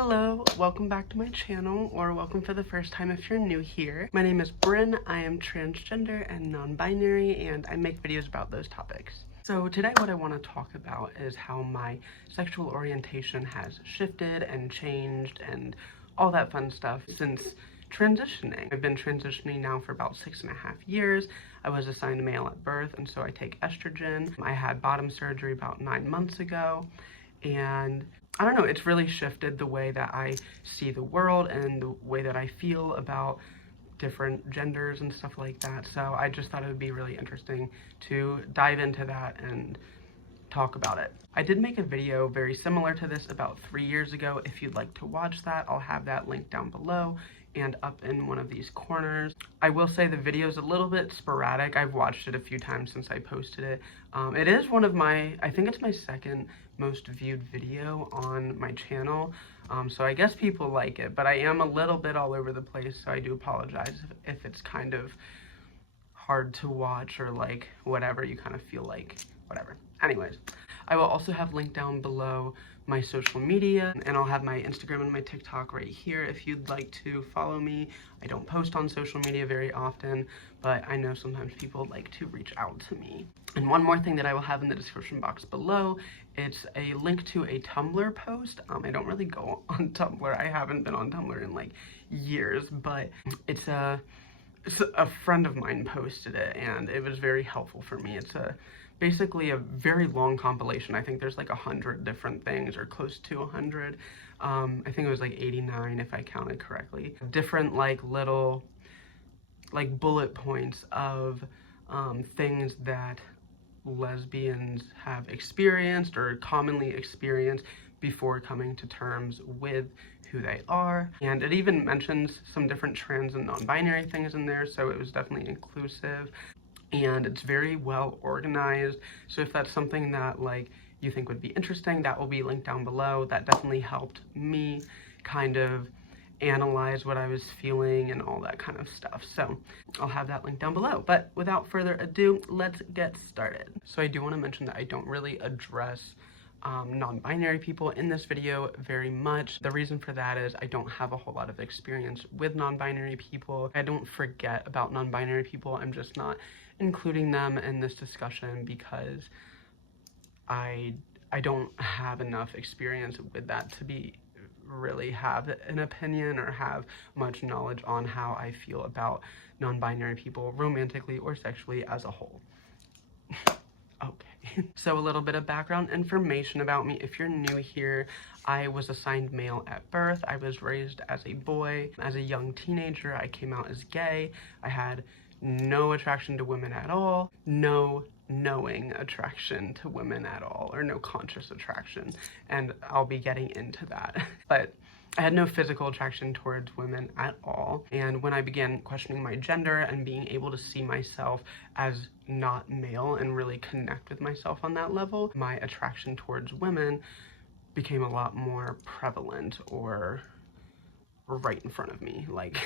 Hello, welcome back to my channel, or welcome for the first time if you're new here. My name is Bryn, I am transgender and non-binary, and I make videos about those topics. So today what I want to talk about is how my sexual orientation has shifted and changed and all that fun stuff since transitioning. I've been transitioning now for about 6.5 years. I was assigned male at birth, and so I take estrogen. I had bottom surgery about 9 months ago, and I don't know, it's really shifted the way that I see the world and the way that I feel about different genders and stuff like that. So I just thought it would be really interesting to dive into that and talk about it. I did make a video very similar to this about 3 years ago. If you'd like to watch that, I'll have that linked down below and up in one of these corners. I will say the video is a little bit sporadic. I've watched it a few times since I posted it. It is one of my, I think it's my second most viewed video on my channel. So I guess people like it, but I am a little bit all over the place, so I do apologize if it's kind of hard to watch or like whatever, you kind of feel like whatever. Anyways, I will also have linked down below my social media, and I'll have my Instagram and my TikTok right here if you'd like to follow me. I don't post on social media very often, but I know sometimes people like to reach out to me. And one more thing that I will have in the description box below, it's a link to a Tumblr post. I don't really go on Tumblr. I haven't been on Tumblr in like years, but it's a friend of mine posted it, and it was very helpful for me. It's basically a very long compilation. I think there's like 100 different things, or close to 100. I think it was like 89 if I counted correctly. Different like little like bullet points of things that lesbians have experienced or commonly experience before coming to terms with who they are. And it even mentions some different trans and non-binary things in there, so it was definitely inclusive. And it's very well organized, so if that's something that like you think would be interesting, that will be linked down below. That definitely helped me kind of analyze what I was feeling and all that kind of stuff, so I'll have that link down below. But without further ado, let's get started. So I do want to mention that I don't really address non-binary people in this video very much. The reason for that is I don't have a whole lot of experience with non-binary people. I don't forget about non-binary people, I'm just not including them in this discussion because I don't have enough experience with that to be really have an opinion or have much knowledge on how I feel about non-binary people romantically or sexually as a whole. Okay, so a little bit of background information about me. If you're new here, I was assigned male at birth. I was raised as a boy. As a young teenager, I came out as gay. I had no attraction to women at all, no knowing attraction to women at all, or no conscious attraction, and I'll be getting into that. But I had no physical attraction towards women at all, and when I began questioning my gender and being able to see myself as not male and really connect with myself on that level, my attraction towards women became a lot more prevalent, or right in front of me. Like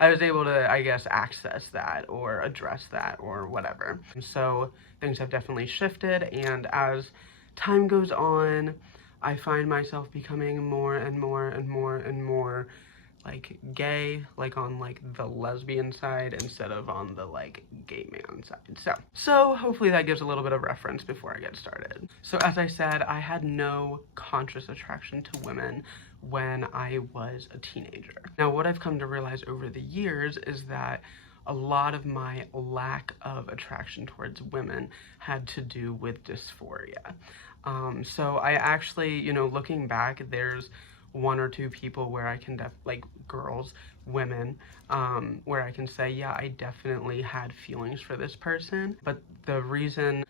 I was able to, I guess, access that or address that or whatever. So things have definitely shifted, and as time goes on, I find myself becoming more and more and more and more like gay, like on like the lesbian side instead of on the like gay man side. So hopefully that gives a little bit of reference before I get started. So as I said, I had no conscious attraction to women when I was a teenager. Now what I've come to realize over the years is that a lot of my lack of attraction towards women had to do with dysphoria. So I actually, you know, looking back, there's one or two people where I can like girls, women, where I can say, yeah, I definitely had feelings for this person. But the reason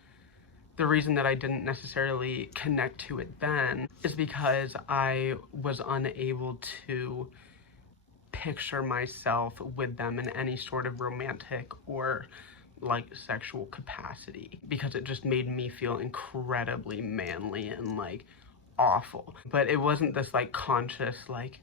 that I didn't necessarily connect to it then is because I was unable to picture myself with them in any sort of romantic or like sexual capacity, because it just made me feel incredibly manly and like awful. But it wasn't this like conscious like,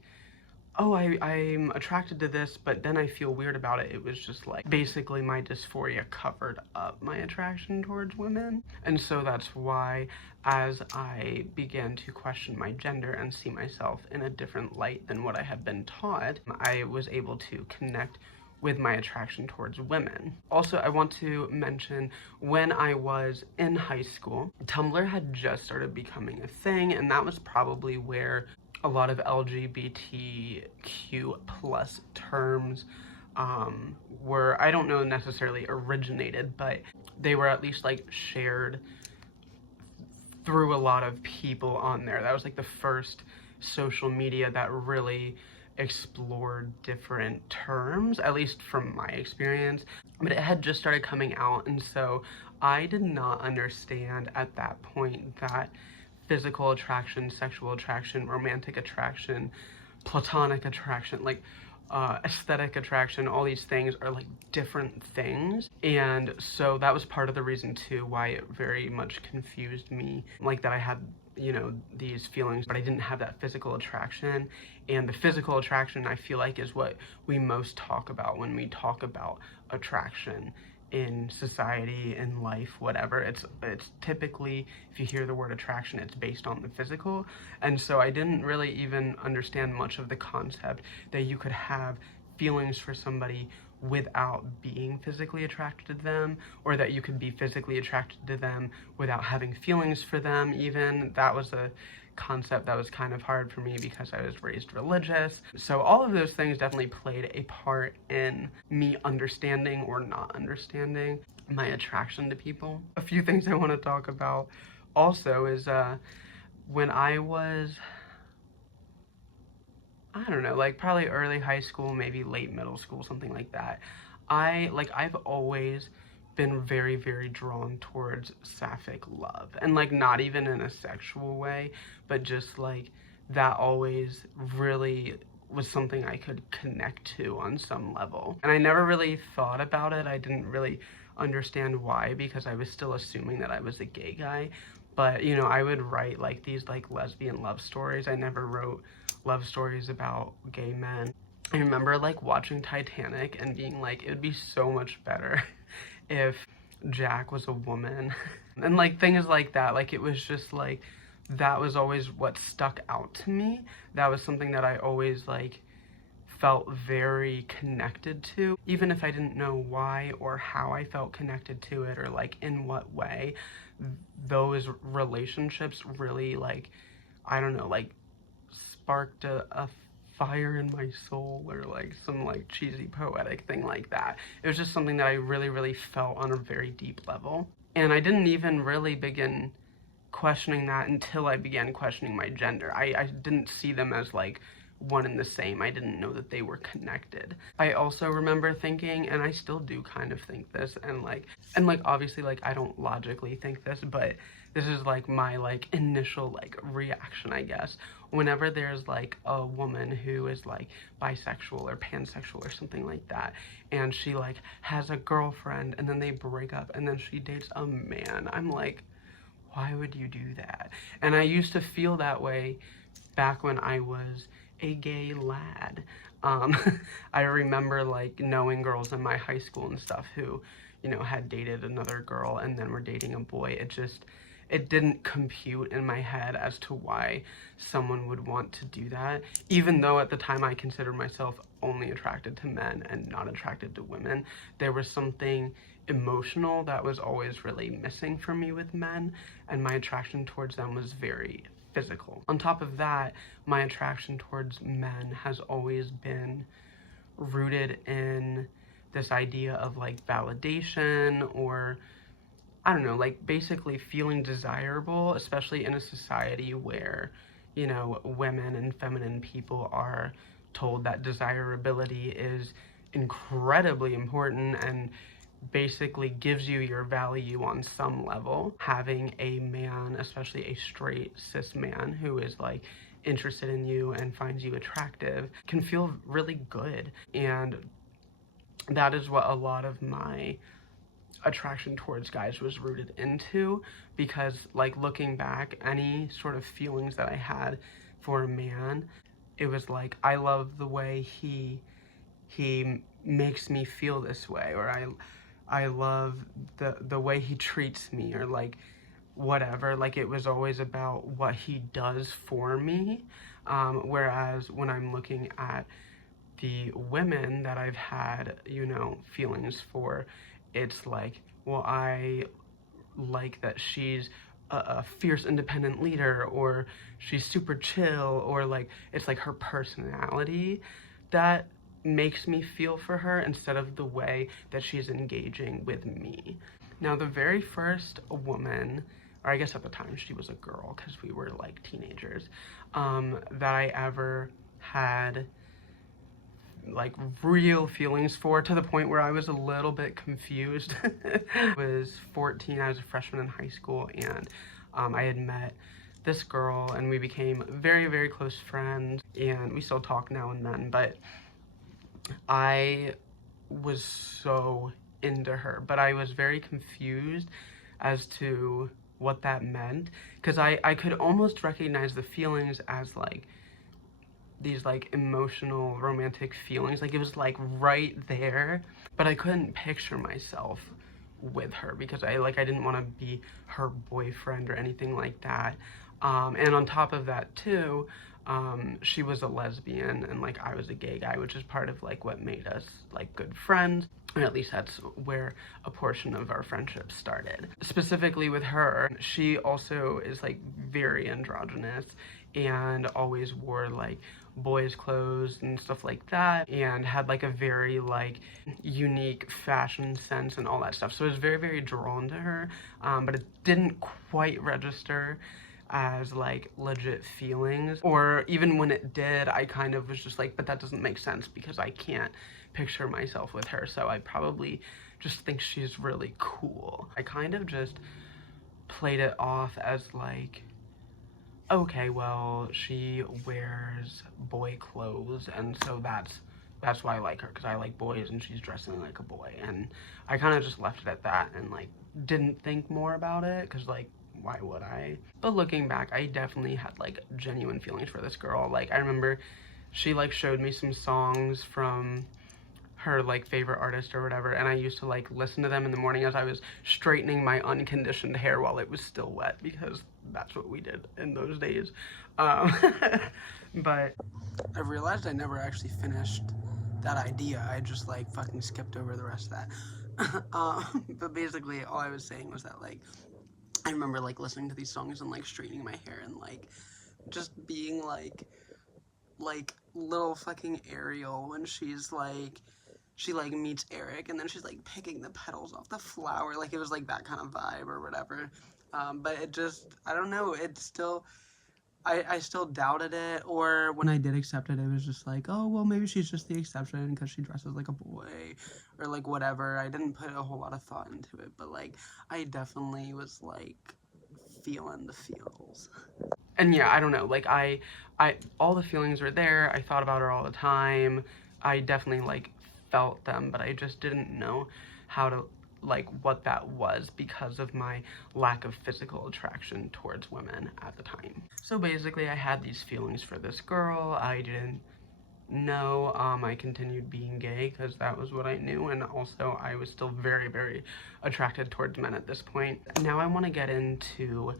oh, I'm attracted to this, but then I feel weird about it. It was just like basically my dysphoria covered up my attraction towards women. And so that's why, as I began to question my gender and see myself in a different light than what I had been taught, I was able to connect with my attraction towards women. Also, I want to mention when I was in high school, Tumblr had just started becoming a thing, and that was probably where a lot of LGBTQ plus terms were, I don't know necessarily originated, but they were at least like shared through a lot of people on there. That was like the first social media that really explored different terms, at least from my experience. But it had just started coming out, and so I did not understand at that point that physical attraction, sexual attraction, romantic attraction, platonic attraction, like aesthetic attraction, all these things are like different things. And so that was part of the reason too why it very much confused me, like that I had, you know, these feelings, but I didn't have that physical attraction. And the physical attraction, I feel like, is what we most talk about when we talk about attraction in society, in life, whatever. It's typically, if you hear the word attraction, it's based on the physical. And so I didn't really even understand much of the concept that you could have feelings for somebody without being physically attracted to them, or that you could be physically attracted to them without having feelings for them even. That was a concept that was kind of hard for me because I was raised religious. So all of those things definitely played a part in me understanding or not understanding my attraction to people. A few things I want to talk about also is when I was, I don't know, like probably early high school, maybe late middle school, something like that. I've always been very, very drawn towards sapphic love. And like not even in a sexual way, but just like that always really was something I could connect to on some level. And I never really thought about it. I didn't really understand why, because I was still assuming that I was a gay guy. But, you know, I would write like these like lesbian love stories. I never wrote love stories about gay men. I remember like watching Titanic and being like, it would be so much better if Jack was a woman. And like things like that. Like it was just like, that was always what stuck out to me. That was something that I always like felt very connected to, even if I didn't know why or how I felt connected to it, or like in what way. Those relationships really, like, I don't know, like sparked a fire in my soul, or like some like cheesy poetic thing like that. It was just something that I really, really felt on a very deep level. And I didn't even really begin questioning that until I began questioning my gender. I didn't see them as like one and the same. I didn't know that they were connected. I also remember thinking, and I still do kind of think this, and like obviously like I don't logically think this, but this is like my like initial like reaction, I guess, whenever there's like a woman who is like bisexual or pansexual or something like that, and she like has a girlfriend and then they break up and then she dates a man. I'm like, why would you do that? And I used to feel that way back when I was a gay lad. I remember like knowing girls in my high school and stuff who, you know, had dated another girl and then were dating a boy. It didn't compute in my head as to why someone would want to do that, even though at the time I considered myself only attracted to men and not attracted to women. There was something emotional that was always really missing for me with men, and my attraction towards them was very physical. On top of that, my attraction towards men has always been rooted in this idea of like validation, or I don't know, like basically feeling desirable, especially in a society where, you know, women and feminine people are told that desirability is incredibly important and basically gives you your value on some level. Having a man, especially a straight cis man, who is like interested in you and finds you attractive can feel really good. And that is what a lot of my attraction towards guys was rooted into, because like looking back, any sort of feelings that I had for a man, it was like, I love the way he makes me feel this way, or I love the way he treats me, or like whatever. Like, it was always about what he does for me. Whereas when I'm looking at the women that I've had, you know, feelings for, it's like, well, I like that she's a fierce independent leader, or she's super chill, or like it's like her personality that makes me feel for her instead of the way that she's engaging with me. Now, the very first woman, or I guess at the time she was a girl because we were like teenagers, that I ever had like real feelings for, to the point where I was a little bit confused. I was 14, I was a freshman in high school, and I had met this girl and we became very, very close friends, and we still talk now and then, but I was so into her, but I was very confused as to what that meant, because I could almost recognize the feelings as like these like emotional romantic feelings, like it was like right there, but I couldn't picture myself with her because I didn't want to be her boyfriend or anything like that. And on top of that too, she was a lesbian and like I was a gay guy, which is part of like what made us like good friends, or at least that's where a portion of our friendship started. Specifically with her, she also is like very androgynous and always wore like boys' clothes and stuff like that, and had like a very like unique fashion sense and all that stuff. So I was very, very drawn to her, but it didn't quite register as like legit feelings, or even when it did, I kind of was just like, but that doesn't make sense because I can't picture myself with her, so I probably just think she's really cool. I kind of just played it off as like, okay, well, she wears boy clothes, and so that's why I like her, because I like boys and she's dressing like a boy. And I kind of just left it at that and like didn't think more about it, because like, why would I? But looking back, I definitely had like genuine feelings for this girl. Like, I remember she like showed me some songs from her like favorite artist or whatever, and I used to like listen to them in the morning as I was straightening my unconditioned hair while it was still wet, because that's what we did in those days. But I realized I never actually finished that idea. I just like fucking skipped over the rest of that. But basically all I was saying was that like I remember like listening to these songs and like straightening my hair and like just being like little fucking Ariel when she's like, she like meets Eric and then she's like picking the petals off the flower. Like, it was like that kind of vibe or whatever. But it just, I don't know, it's still, I still doubted it, or when I did accept it, it was just like, oh, well, maybe she's just the exception because she dresses like a boy, or like whatever. I didn't put a whole lot of thought into it, but like, I definitely was like feeling the feels. And yeah, I don't know, like I all the feelings were there. I thought about her all the time. I definitely like felt them, but I just didn't know how to, like, what that was because of my lack of physical attraction towards women at the time. So basically I had these feelings for this girl. I didn't know, I continued being gay because that was what I knew, and also I was still very, very attracted towards men at this point. Now I want to get into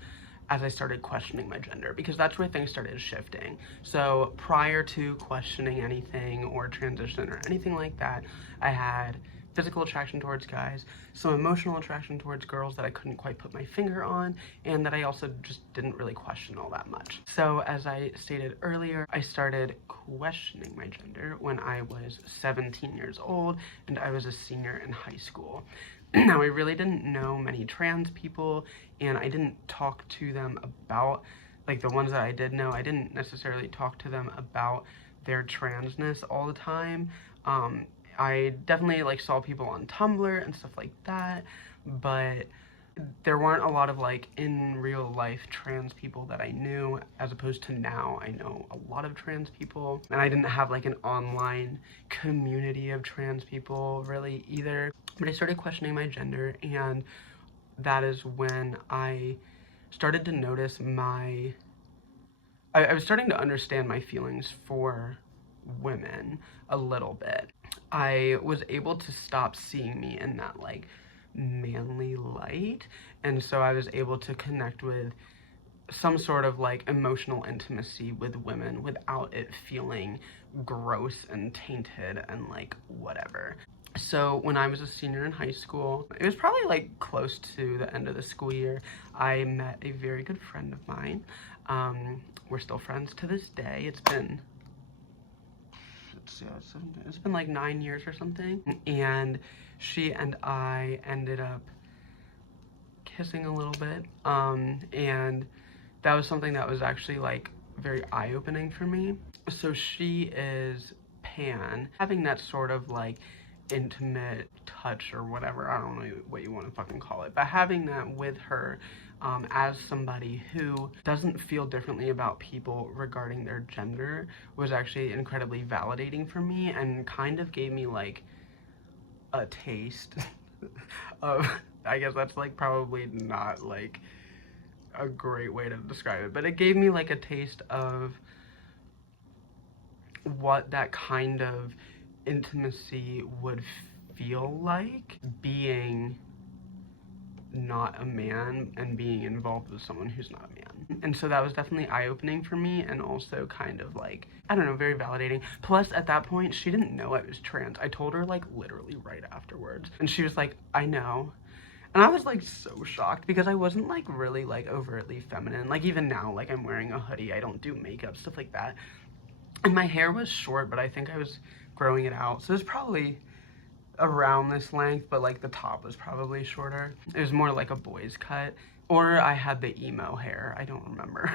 as I started questioning my gender, because that's where things started shifting. So prior to questioning anything or transition or anything like that, I had physical attraction towards guys, some emotional attraction towards girls that I couldn't quite put my finger on, and that I also just didn't really question all that much. So as I stated earlier, I started questioning my gender when I was 17 years old and I was a senior in high school. Now, I really didn't know many trans people, and I didn't talk to them about, like, the ones that I did know, I didn't necessarily talk to them about their transness all the time. I definitely, like, saw people on Tumblr and stuff like that, but there weren't a lot of, like, in real life trans people that I knew, as opposed to now I know a lot of trans people, and I didn't have, like, an online community of trans people really either. But I started questioning my gender, and that is when I started to notice my I was starting to understand my feelings for women a little bit. I was able to stop seeing me in that like manly light, and so I was able to connect with some sort of like emotional intimacy with women without it feeling gross and tainted and like whatever. So when I was a senior in high school, it was probably like close to the end of the school year, I met a very good friend of mine. We're still friends to this day. It's been like 9 years or something, and she and I ended up kissing a little bit, and that was something that was actually like very eye-opening for me. So she is pan, having that sort of like intimate touch or whatever, I don't know what you want to fucking call it, but having that with her as somebody who doesn't feel differently about people regarding their gender was actually incredibly validating for me, and kind of gave me like a taste of, I guess that's like probably not like a great way to describe it, but it gave me like a taste of what that kind of intimacy would feel like, being not a man and being involved with someone who's not a man. And so that was definitely eye-opening for me, and also kind of like, I don't know, very validating. Plus at that point, she didn't know I was trans. I told her like literally right afterwards, and she was like, I know. And I was like so shocked, because I wasn't like really like overtly feminine. Like even now, like I'm wearing a hoodie, I don't do makeup, stuff like that. And my hair was short, but I think I was growing it out. So it was probably around this length, but like the top was probably shorter. It was more like a boy's cut. Or I had the emo hair, I don't remember.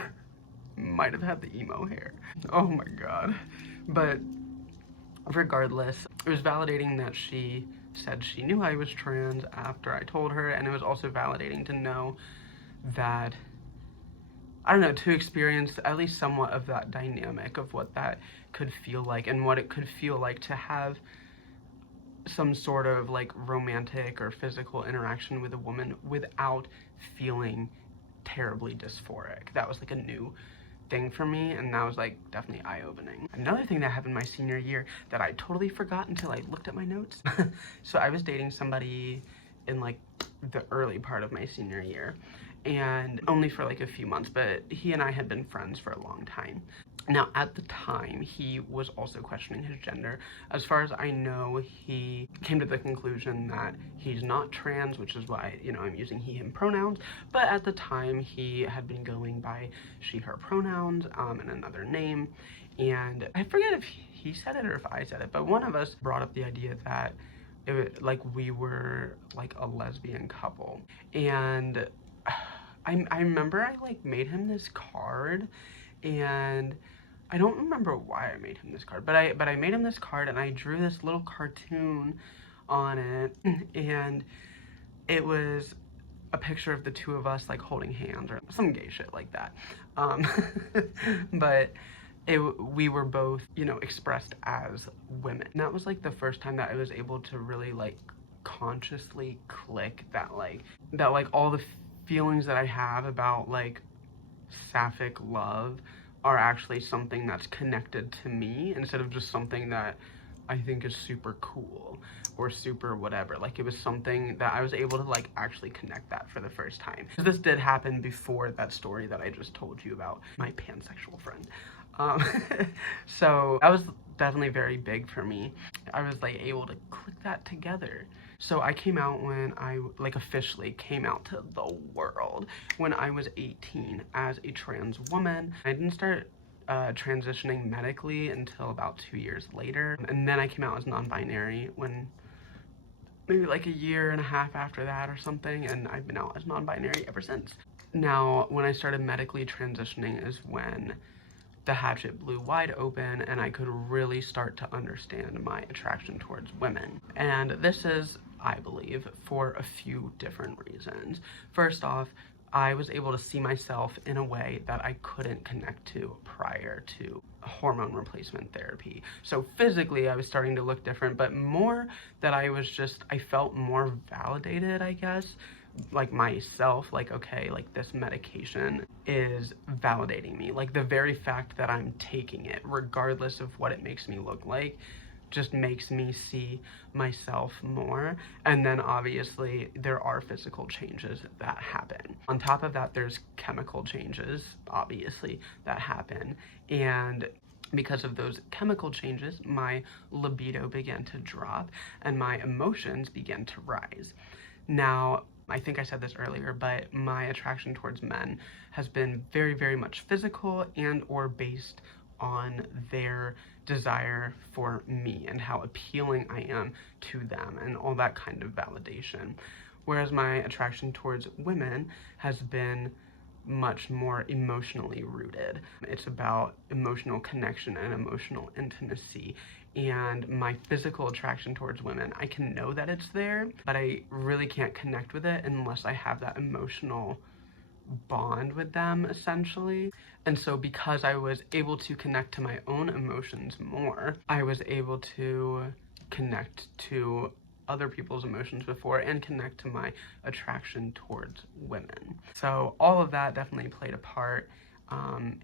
Might have had the emo hair. Oh my god. But regardless, it was validating that she said she knew I was trans after I told her, and it was also validating to know that, I don't know, to experience at least somewhat of that dynamic of what that could feel like, and what it could feel like to have some sort of like romantic or physical interaction with a woman without feeling terribly dysphoric. That was like a new thing for me, and that was like definitely eye-opening. Another thing that happened my senior year that I totally forgot until I looked at my notes. So I was dating somebody in like the early part of my senior year, and only for like a few months, but he and I had been friends for a long time. Now, at the time, he was also questioning his gender. As far as I know, he came to the conclusion that he's not trans, which is why, you know, I'm using he, him pronouns. But at the time, he had been going by she, her pronouns, and another name. And I forget if he said it or if I said it, but one of us brought up the idea that like we were like a lesbian couple. And I remember I like made him this card, and I don't remember why I made him this card, but I made him this card, and I drew this little cartoon on it, and it was a picture of the two of us like holding hands or some gay shit like that. But we were both, you know, expressed as women. And that was like the first time that I was able to really like consciously click that like all the feelings that I have about like sapphic love are actually something that's connected to me, instead of just something that I think is super cool or super whatever. Like it was something that I was able to like actually connect that for the first time. This did happen before that story that I just told you about my pansexual friend. So that was definitely very big for me. I was like able to click that together. So I came out when I like officially came out to the world when I was 18 as a trans woman. I didn't start transitioning medically until about 2 years later. And then I came out as non-binary when maybe like a year and a half after that or something, and I've been out as non-binary ever since. Now, when I started medically transitioning is when the hatchet blew wide open, and I could really start to understand my attraction towards women. And this is, I believe, for a few different reasons. First off, I was able to see myself in a way that I couldn't connect to prior to hormone replacement therapy. So physically, I was starting to look different, but more that I felt more validated, I guess, like myself, like, okay, like this medication is validating me. Like the very fact that I'm taking it, regardless of what it makes me look like, just makes me see myself more. And then obviously there are physical changes that happen. On top of that, there's chemical changes, obviously, that happen. And because of those chemical changes, my libido began to drop and my emotions began to rise. Now, I think I said this earlier, but my attraction towards men has been very, very much physical and or based on their desire for me and how appealing I am to them and all that kind of validation. Whereas my attraction towards women has been much more emotionally rooted. It's about emotional connection and emotional intimacy. And my physical attraction towards women, I can know that it's there, but I really can't connect with it unless I have that emotional bond with them, essentially. And so because I was able to connect to my own emotions more, I was able to connect to other people's emotions before and connect to my attraction towards women. So all of that definitely played a part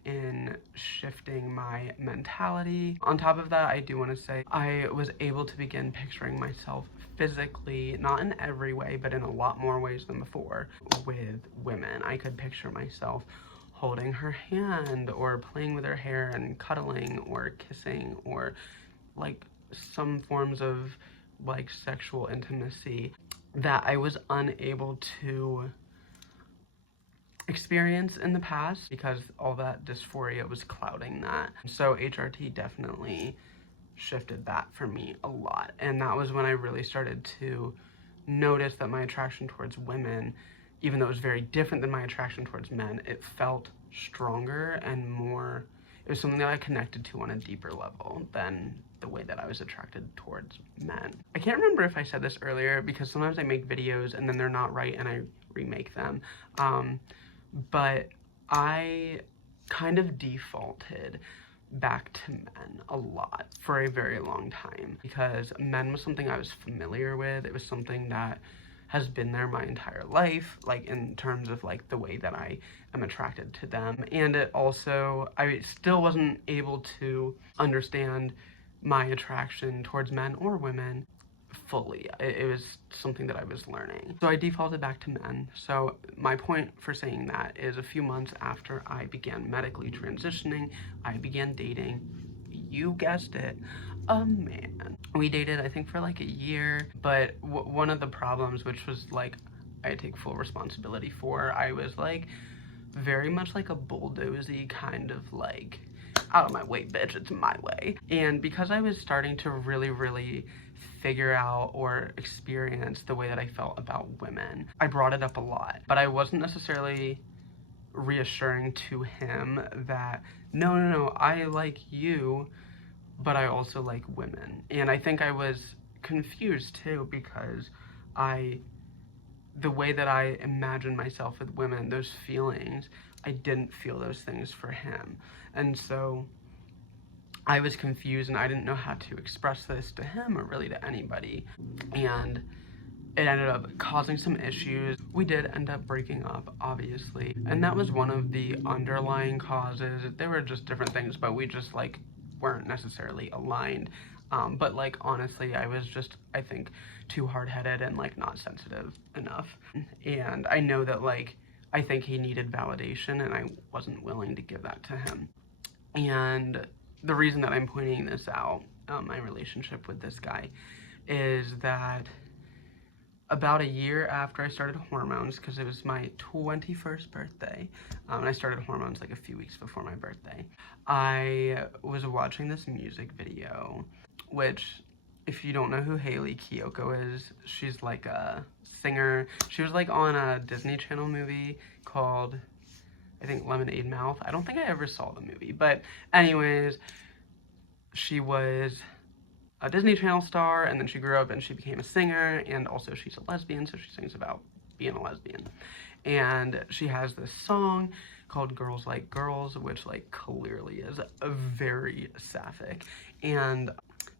in shifting my mentality. On top of that, I do want to say I was able to begin picturing myself physically, not in every way, but in a lot more ways than before, with women. I could picture myself holding her hand or playing with her hair and cuddling or kissing or like some forms of like sexual intimacy that I was unable to experience in the past because all that dysphoria was clouding that. So HRT definitely shifted that for me a lot. And that was when I really started to notice that my attraction towards women, even though it was very different than my attraction towards men, it felt stronger and more, it was something that I connected to on a deeper level than the way that I was attracted towards men. I can't remember if I said this earlier because sometimes I make videos and then they're not right and I remake them. But I kind of defaulted back to men a lot for a very long time because men was something I was familiar with. It was something that has been there my entire life, like in terms of like the way that I am attracted to them. And it also, I still wasn't able to understand my attraction towards men or women fully. It was something that I was learning. So I defaulted back to men. So my point for saying that is a few months after I began medically transitioning, I began dating, you guessed it, a man. We dated, I think, for like a year, but one of the problems, which was like, I take full responsibility for, I was like very much like a bulldozy kind of like, out of my way, bitch, it's my way. And because I was starting to really figure out or experience the way that I felt about women, I brought it up a lot, but I wasn't necessarily reassuring to him that no, I like you, but I also like women. And I think I was confused too because the way that I imagined myself with women, those feelings, I didn't feel those things for him. And so I was confused and I didn't know how to express this to him or really to anybody. And it ended up causing some issues. We did end up breaking up, obviously. And that was one of the underlying causes. There were just different things, but we just like weren't necessarily aligned. But like, honestly, I was just, I think, too hard-headed and like not sensitive enough. And I know that like, I think he needed validation and I wasn't willing to give that to him. And the reason that I'm pointing this out, my relationship with this guy, is that about a year after I started hormones, because it was my 21st birthday, and I started hormones like a few weeks before my birthday, I was watching this music video, which, if you don't know who Hayley Kiyoko is, she's like a singer. She was like on a Disney Channel movie called, I think, Lemonade Mouth. I don't think I ever saw the movie, but anyways, she was a Disney Channel star, and then she grew up and she became a singer, and also she's a lesbian, so she sings about being a lesbian. And she has this song called Girls Like Girls, which like clearly is a very sapphic. And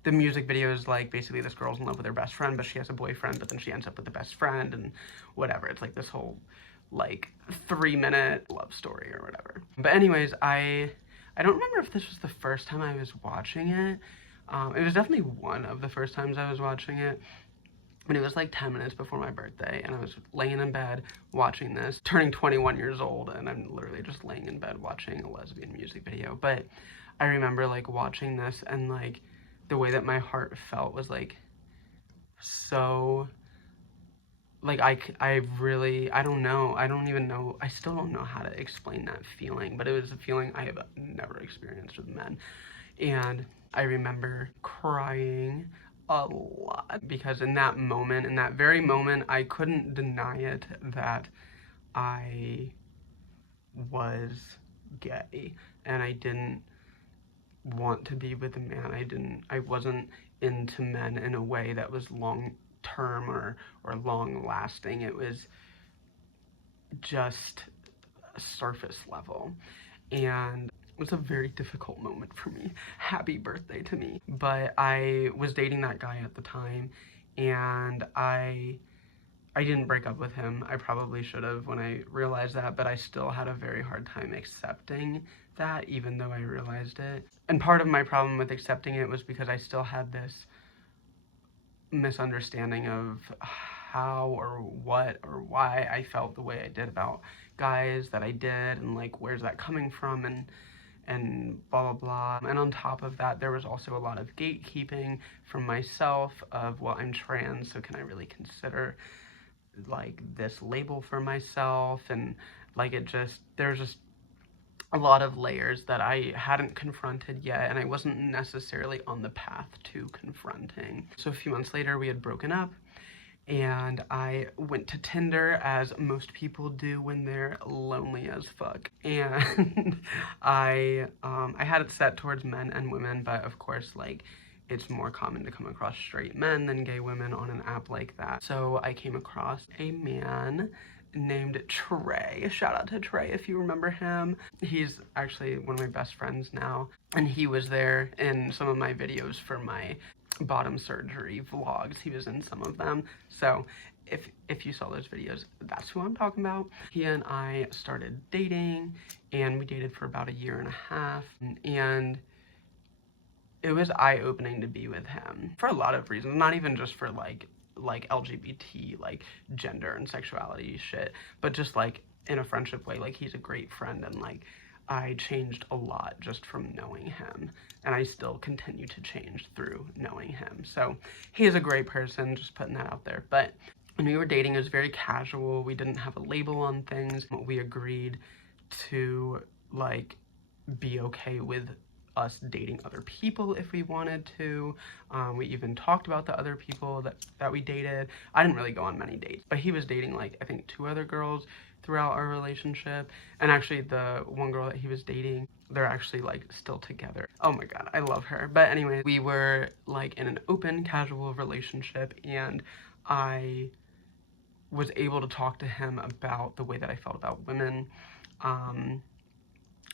the music video is like basically this girl's in love with her best friend, but she has a boyfriend, but then she ends up with the best friend and whatever. It's like this whole like 3-minute love story or whatever. But anyways, I don't remember if this was the first time I was watching it. It was definitely one of the first times I was watching it. But it was like 10 minutes before my birthday, and I was laying in bed watching this, turning 21 years old, and I'm literally just laying in bed watching a lesbian music video. But I remember like watching this, and like the way that my heart felt was like so, like I don't know, I still don't know how to explain that feeling, but it was a feeling I have never experienced with men. And I remember crying a lot because in that moment, in that very moment, I couldn't deny it that I was gay and I didn't want to be with a man. I wasn't into men in a way that was long term or long lasting. It was just surface level, and it was a very difficult moment for me. Happy birthday to me. But I was dating that guy at the time, and I didn't break up with him. I probably should have when I realized that, but I still had a very hard time accepting that, even though I realized it. And part of my problem with accepting it was because I still had this misunderstanding of how or what or why I felt the way I did about guys that I did, and like where's that coming from, and blah blah blah. And on top of that, there was also a lot of gatekeeping from myself of, well, I'm trans, so can I really consider like this label for myself? And like there's just a lot of layers that I hadn't confronted yet, and I wasn't necessarily on the path to confronting. So a few months later, we had broken up, and I went to Tinder, as most people do when they're lonely as fuck. And I had it set towards men and women, but of course, like, it's more common to come across straight men than gay women on an app like that. So I came across a man named Trey. Shout out to Trey if you remember him. He's actually one of my best friends now, and he was there in some of my videos for my bottom surgery vlogs. He was in some of them. So if you saw those videos, that's who I'm talking about. He and I started dating, and we dated for about 1.5 years, and it was eye-opening to be with him for a lot of reasons, not even just for like LGBT, like gender and sexuality shit, but just like in a friendship way. Like, he's a great friend, and like I changed a lot just from knowing him, and I still continue to change through knowing him. So he is a great person, just putting that out there. But when we were dating, it was very casual. We didn't have a label on things. We agreed to like be okay with us dating other people if we wanted to. We even talked about the other people that we dated. I didn't really go on many dates, but he was dating like I think 2 other girls throughout our relationship. And actually the one girl that he was dating, they're actually like still together. Oh my god, I love her. But anyway, we were like in an open, casual relationship, and I was able to talk to him about the way that I felt about women.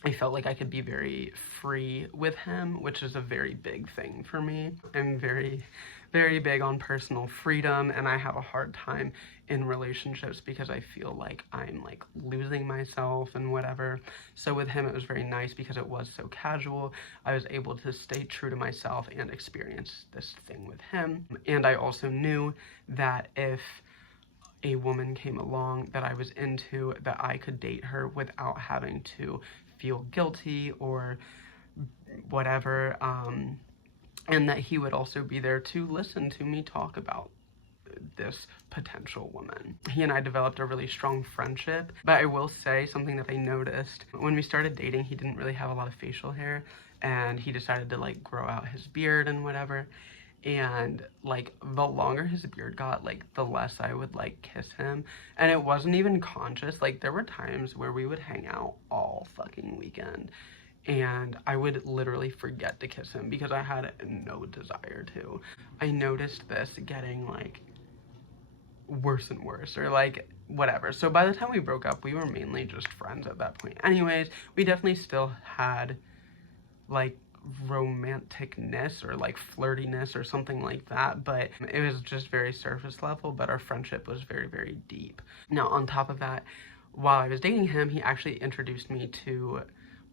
I felt like I could be very free with him, which is a very big thing for me. I'm very, very big on personal freedom, and I have a hard time in relationships because I feel like I'm like losing myself and whatever. So with him, it was very nice because it was so casual. I was able to stay true to myself and experience this thing with him. And I also knew that if a woman came along that I was into, that I could date her without having to feel guilty or whatever, and that he would also be there to listen to me talk about this potential woman. He and I developed a really strong friendship, but I will say something that I noticed. When we started dating, he didn't really have a lot of facial hair, and he decided to like grow out his beard and whatever. And like the longer his beard got, like the less I would like kiss him. And it wasn't even conscious. Like, there were times where we would hang out all fucking weekend, and I would literally forget to kiss him because I had no desire to. I noticed this getting like worse and worse, or like whatever. So by the time we broke up, we were mainly just friends at that point. Anyways, we definitely still had like romanticness or like flirtiness or something like that, but it was just very surface level, but our friendship was very, very deep. Now, on top of that, while I was dating him, he actually introduced me to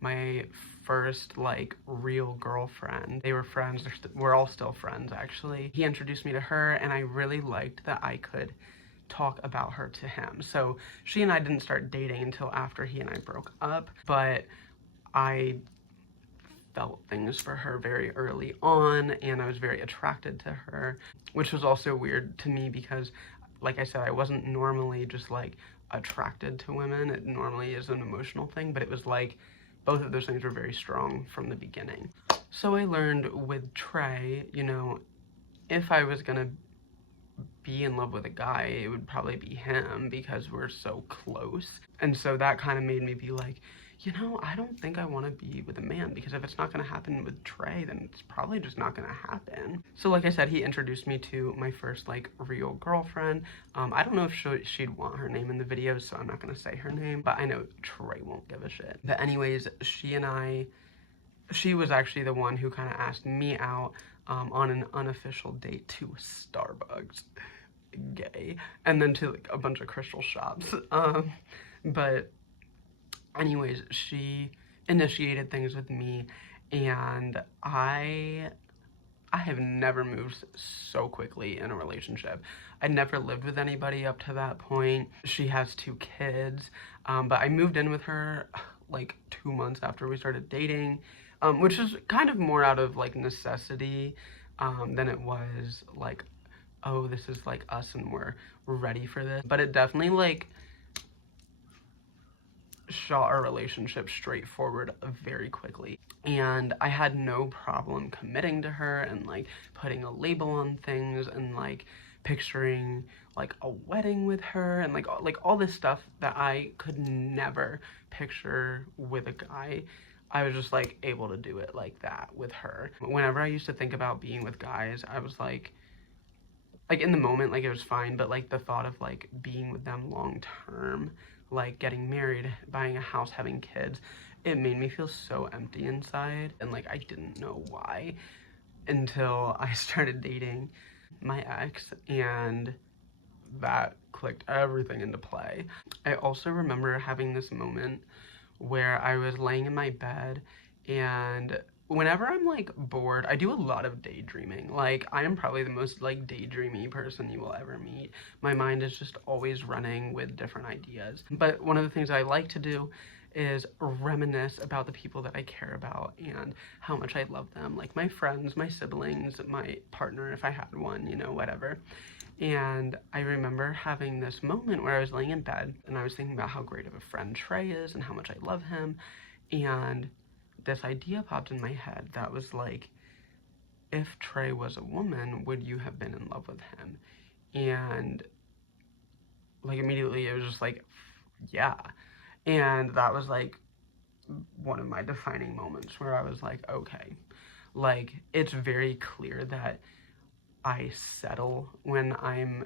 my first like real girlfriend. They were friends, we're all still friends actually. He introduced me to her, and I really liked that I could talk about her to him. So she and I didn't start dating until after he and I broke up, but I felt things for her very early on, and I was very attracted to her, which was also weird to me because, like I said, I wasn't normally just like attracted to women. It normally is an emotional thing, but it was like both of those things were very strong from the beginning. So I learned with Trey, you know, if I was gonna be in love with a guy, it would probably be him because we're so close. And so that kind of made me be like, you know, I don't think I want to be with a man, because if it's not going to happen with Trey, then it's probably just not going to happen. So like I said, he introduced me to my first like real girlfriend. I don't know if she'd want her name in the video, so I'm not going to say her name, but I know Trey won't give a shit. But anyways, she was actually the one who kind of asked me out on an unofficial date to Starbucks. Gay. And then to like a bunch of crystal shops. But anyways, she initiated things with me, and I have never moved so quickly in a relationship. I never lived with anybody up to that point. She has 2 kids, but I moved in with her like 2 months after we started dating, which is kind of more out of like necessity than it was like, oh, this is like us and we're ready for this. But it definitely like shot our relationship straight forward very quickly, and I had no problem committing to her and like putting a label on things and like picturing like a wedding with her and like all this stuff that I could never picture with a guy. I was just like able to do it like that with her. Whenever I used to think about being with guys, I was like in the moment, like it was fine, but like the thought of like being with them long term, like getting married, buying a house, having kids, it made me feel so empty inside, and like I didn't know why until I started dating my ex, and that clicked everything into play. I also remember having this moment where I was laying in my bed, and whenever I'm like bored, I do a lot of daydreaming. Like I am probably the most like daydreamy person you will ever meet. My mind is just always running with different ideas. But one of the things I like to do is reminisce about the people that I care about and how much I love them, like my friends, my siblings, my partner if I had one, you know, whatever. And I remember having this moment where I was laying in bed and I was thinking about how great of a friend Trey is and how much I love him, and this idea popped in my head that was like, if Trey was a woman, would you have been in love with him? And like immediately it was just like, yeah. And that was like one of my defining moments where I was like, okay, like it's very clear that I settle when I'm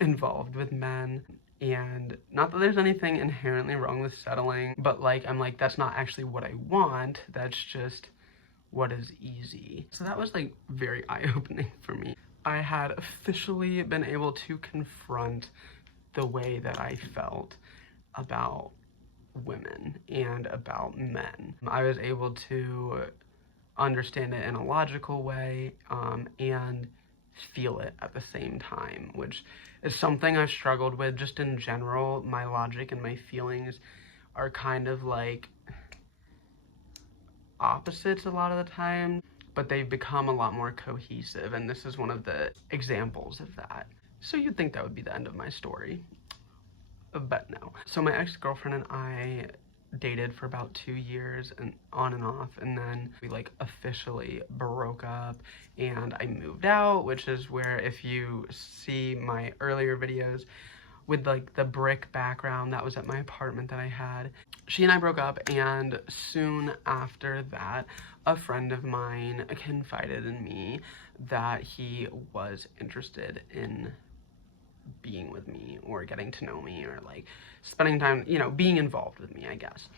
involved with men. And not that there's anything inherently wrong with settling, but like I'm like, that's not actually what I want, that's just what is easy. So that was like very eye-opening for me. I had officially been able to confront the way that I felt about women and about men. I was able to understand it in a logical way and feel it at the same time, which is something I've struggled with just in general. My logic and my feelings are kind of like opposites a lot of the time, but they've become a lot more cohesive, and this is one of the examples of that. So you'd think that would be the end of my story, but no. So my ex-girlfriend and I dated for about 2 years and on and off, and then we like officially broke up and I moved out, which is where, if you see my earlier videos with like the brick background, that was at my apartment that I had. She and I broke up, and soon after that a friend of mine confided in me that he was interested in being with me or getting to know me or like spending time, you know, being involved with me, I guess.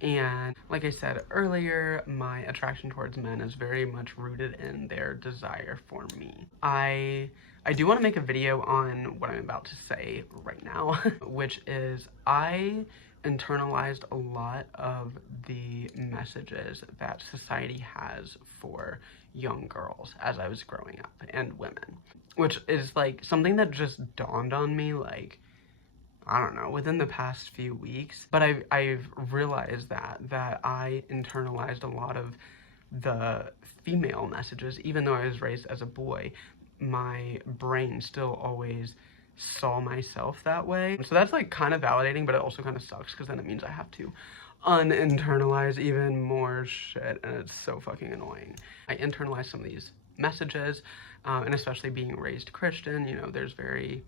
And like I said earlier, my attraction towards men is very much rooted in their desire for me. I do want to make a video on what I'm about to say right now, which is I internalized a lot of the messages that society has for young girls as I was growing up, and women, which is like something that just dawned on me like, I don't know, within the past few weeks. But I've realized that I internalized a lot of the female messages. Even though I was raised as a boy, my brain still always saw myself that way. So that's like kind of validating, but it also kind of sucks because then it means I have to uninternalize even more shit, and it's so fucking annoying. I internalized some of these messages, and especially being raised Christian, you know, there's very,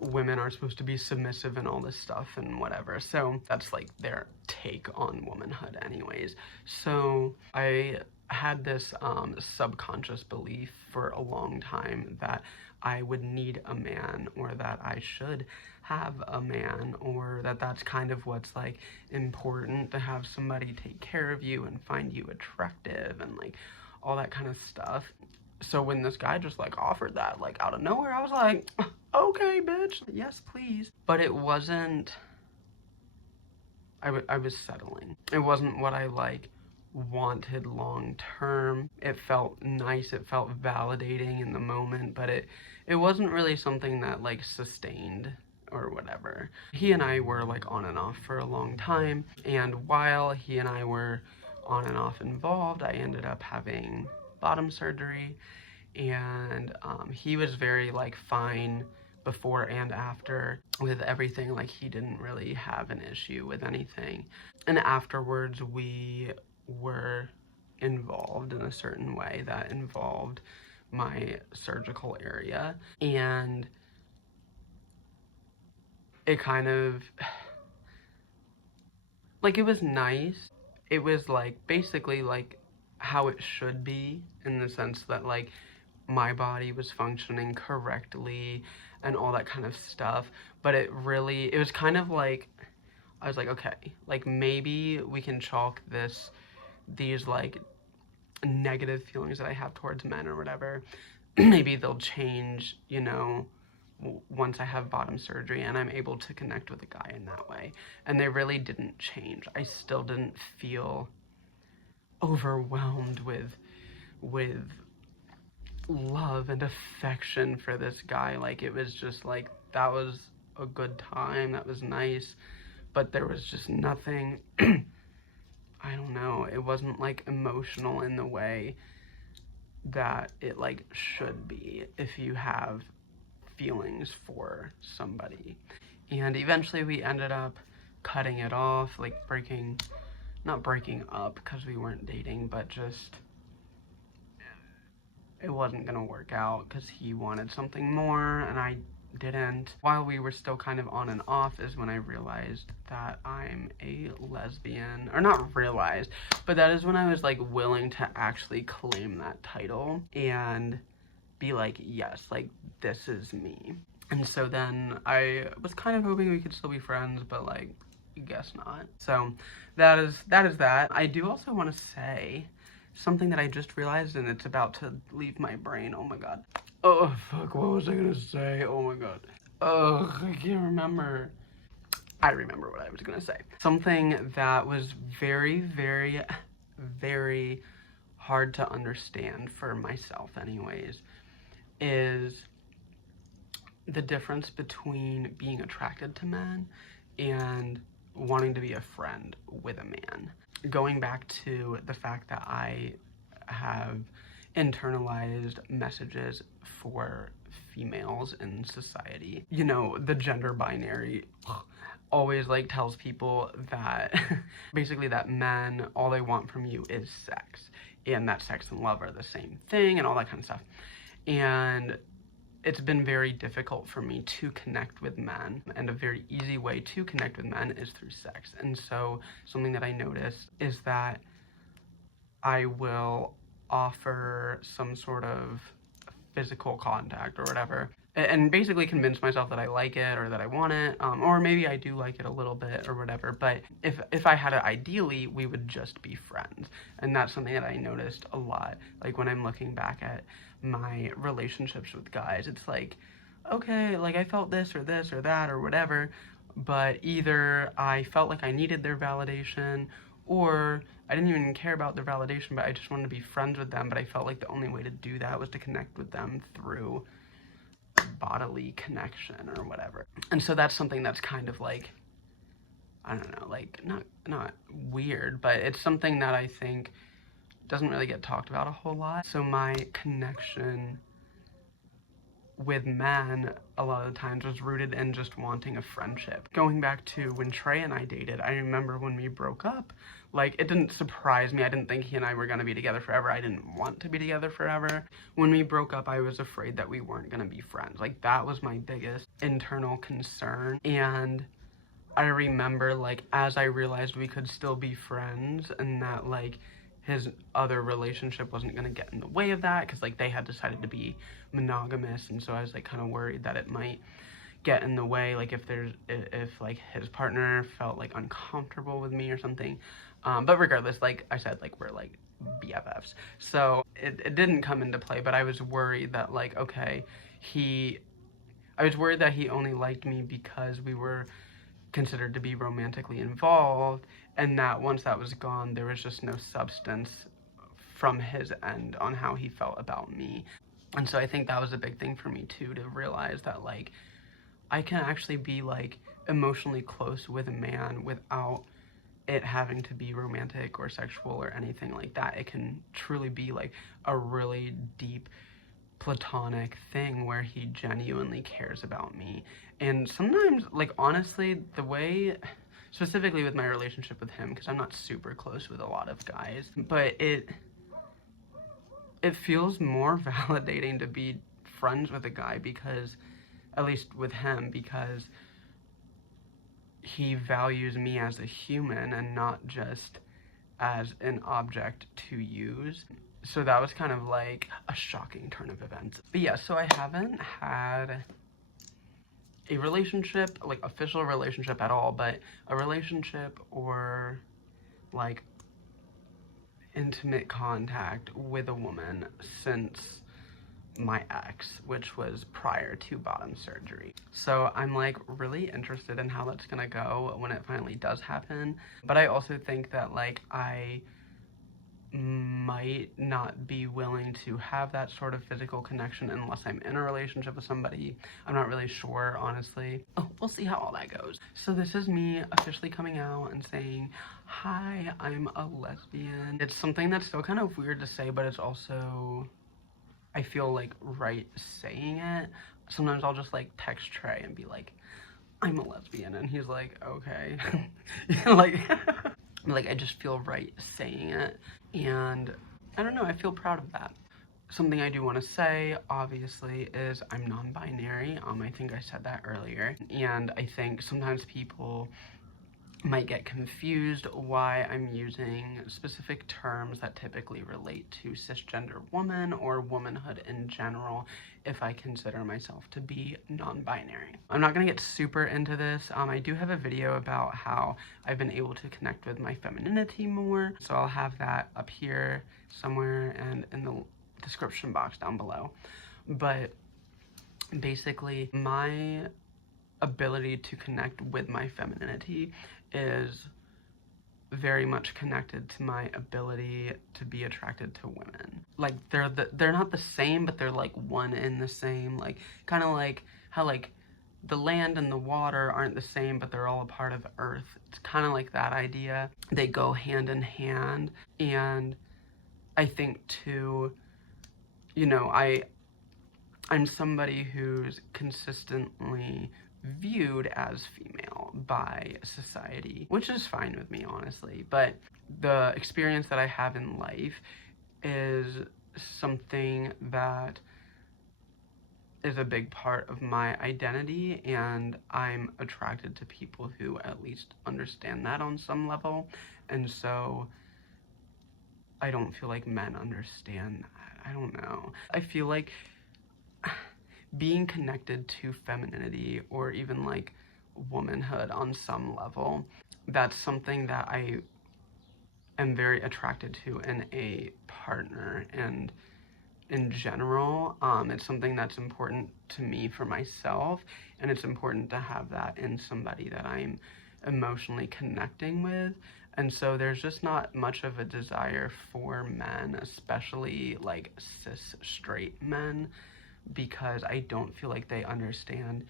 women are supposed to be submissive and all this stuff and whatever. So that's like their take on womanhood anyways. So I had this subconscious belief for a long time that I would need a man, or that I should have a man, or that that's kind of what's like important, to have somebody take care of you and find you attractive and like all that kind of stuff. So when this guy just like offered that like out of nowhere, I was like, okay, bitch, yes, please. But it wasn't, I was settling. It wasn't what I like wanted long term. It felt nice, it felt validating in the moment, but it wasn't really something that like sustained or whatever. He and I were like on and off for a long time, and while he and I were on and off involved, I ended up having bottom surgery, and he was very like fine before and after with everything. Like he didn't really have an issue with anything, and afterwards we were involved in a certain way that involved my surgical area, and it kind of like, it was nice. It was like basically like how it should be, in the sense that like my body was functioning correctly and all that kind of stuff. But it was kind of like, I was like, okay, like maybe we can chalk these like negative feelings that I have towards men or whatever, maybe they'll change, you know, once I have bottom surgery and I'm able to connect with a guy in that way. And they really didn't change. I still didn't feel overwhelmed with love and affection for this guy. Like, it was just like, that was a good time, that was nice, but there was just nothing, I don't know, it wasn't like emotional in the way that it like should be if you have feelings for somebody. And eventually we ended up cutting it off, like not breaking up because we weren't dating, but just it wasn't gonna work out because he wanted something more and I didn't. While we were still kind of on and off is when I realized that I'm a lesbian. Or not realized, but that is when I was like willing to actually claim that title and be like, yes, like this is me. And so then I was kind of hoping we could still be friends, but like, I guess not. So that is that. I do also want to say something that I just realized, and it's about to leave my brain. Oh my god. Oh fuck, what was I gonna say? Oh my god. Oh, I can't remember. I remember what I was gonna say. Something that was very, very, very hard to understand for myself anyways is the difference between being attracted to men and wanting to be a friend with a man. Going back to the fact that I have internalized messages for females in society. You know, the gender binary always like tells people that basically that men, all they want from you is sex, and that sex and love are the same thing and all that kind of stuff. And it's been very difficult for me to connect with men, and a very easy way to connect with men is through sex. And so something that I noticed is that I will offer some sort of physical contact or whatever and basically convince myself that I like it or that I want it, or maybe I do like it a little bit or whatever. But if I had it ideally, we would just be friends. And that's something that I noticed a lot, like when I'm looking back at my relationships with guys. It's like, okay, like I felt this or that or whatever, but either I felt like I needed their validation, or I didn't even care about their validation, but I just wanted to be friends with them. But I felt like the only way to do that was to connect with them through bodily connection or whatever. And so that's something that's kind of like, I don't know, like not weird, but it's something that I think doesn't really get talked about a whole lot. So my connection with men a lot of the times was rooted in just wanting a friendship. Going back to when Trey and I dated, I remember when we broke up, like, it didn't surprise me. I didn't think he and I were gonna be together forever. I didn't want to be together forever. When we broke up, I was afraid that we weren't gonna be friends. Like, that was my biggest internal concern. And I remember, like, as I realized we could still be friends and that, like, his other relationship wasn't going to get in the way of that, because, like, they had decided to be monogamous, and so I was, like, kind of worried that it might get in the way, like, if like, his partner felt, like, uncomfortable with me or something. But regardless, like I said, like, we're, like, BFFs. So it didn't come into play, but I was worried that, like, okay, I was worried that he only liked me because we were considered to be romantically involved, and that once that was gone, there was just no substance from his end on how he felt about me. And so I think that was a big thing for me too, to realize that, like, I can actually be, like, emotionally close with a man without it having to be romantic or sexual or anything like that. It can truly be, like, a really deep platonic thing where he genuinely cares about me. And sometimes, like, honestly, the way, specifically with my relationship with him, because I'm not super close with a lot of guys, but it feels more validating to be friends with a guy, because, at least with him, because he values me as a human and not just as an object to use. So that was kind of like a shocking turn of events. But yeah, so I haven't had a relationship, like official relationship at all, but a relationship or like intimate contact with a woman since my ex, which was prior to bottom surgery. So I'm, like, really interested in how that's gonna go when it finally does happen. But I also think that, like, I might not be willing to have that sort of physical connection unless I'm in a relationship with somebody. I'm not really sure, honestly. Oh, we'll see how all that goes. So this is me officially coming out and saying, hi, I'm a lesbian. It's something that's still kind of weird to say, but it's also, I feel, like, right saying it. Sometimes I'll just, like, text Trey and be like, I'm a lesbian, and he's like, okay. like I just feel right saying it, and I don't know, I feel proud of that. Something I do want to say, obviously, is I'm non-binary. I think I said that earlier, and I think sometimes people might get confused why I'm using specific terms that typically relate to cisgender woman or womanhood in general if I consider myself to be non-binary. I'm not gonna get super into this. I do have a video about how I've been able to connect with my femininity more, so I'll have that up here somewhere and in the description box down below. But basically, my ability to connect with my femininity is very much connected to my ability to be attracted to women. Like, they're not the same, but they're, like, one and the same. Like, kind of like how, like, the land and the water aren't the same, but they're all a part of Earth. It's kind of like that idea. They go hand in hand. And I think too, you know, I'm somebody who's consistently viewed as female by society, which is fine with me, honestly. But the experience that I have in life is something that is a big part of my identity, and I'm attracted to people who at least understand that on some level. And so I don't feel like men understand that. I don't know. I feel like being connected to femininity or even like womanhood on some level, that's something that I am very attracted to in a partner. And in general, it's something that's important to me for myself, and it's important to have that in somebody that I'm emotionally connecting with. And so there's just not much of a desire for men, especially like cis straight men, because I don't feel like they understand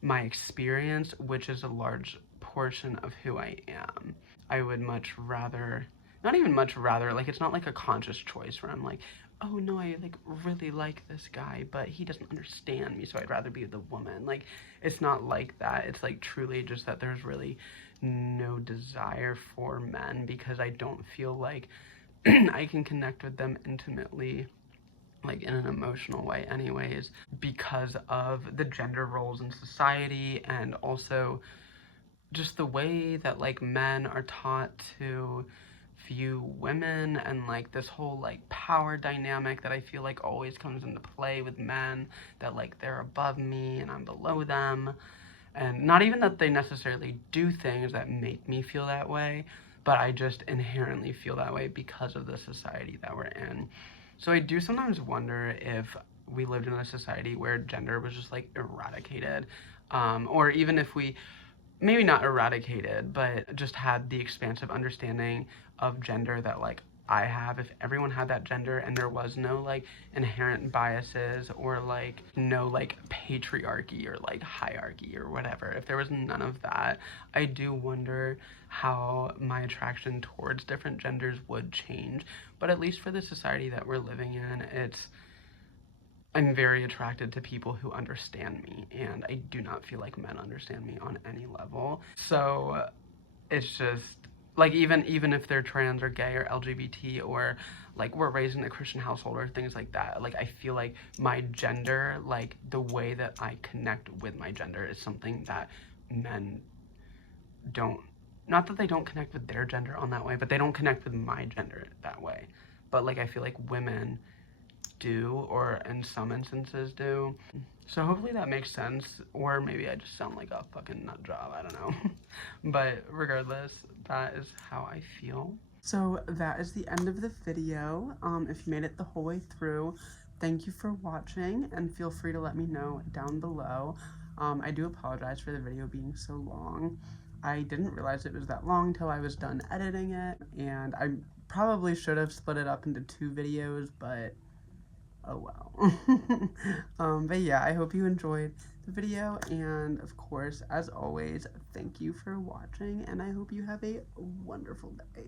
my experience, which is a large portion of who I am. I would much rather, not even much rather, like it's not like a conscious choice where I'm like, oh no, I like really like this guy, but he doesn't understand me, so I'd rather be the woman. Like, it's not like that. It's like truly just that there's really no desire for men, because I don't feel like I can connect with them intimately, like in an emotional way anyways, because of the gender roles in society, and also just the way that like men are taught to view women, and like this whole like power dynamic that I feel like always comes into play with men, that like they're above me and I'm below them. And not even that they necessarily do things that make me feel that way, but I just inherently feel that way because of the society that we're in. So I do sometimes wonder if we lived in a society where gender was just like eradicated, or even if we, maybe not eradicated, but just had the expansive understanding of gender that like I have. If everyone had that gender and there was no like inherent biases or like no like patriarchy or like hierarchy or whatever, if there was none of that, I do wonder how my attraction towards different genders would change. But at least for the society that we're living in, I'm very attracted to people who understand me, and I do not feel like men understand me on any level. So it's just like, even if they're trans or gay or LGBT, or like we're raised in a Christian household or things like that, like I feel like my gender, like the way that I connect with my gender, is something that men don't, not that they don't connect with their gender on that way, but they don't connect with my gender that way. But like I feel like women do, or in some instances do. So hopefully that makes sense, or maybe I just sound like a fucking nut job, I don't know. But regardless, that is how I feel. So that is the end of the video. If you made it the whole way through, thank you for watching, and feel free to let me know down below. I do apologize for the video being so long. I didn't realize it was that long until I was done editing it, and I probably should have split it up into 2 videos, but oh well. But yeah, I hope you enjoyed the video, and of course, as always, thank you for watching, and I hope you have a wonderful day.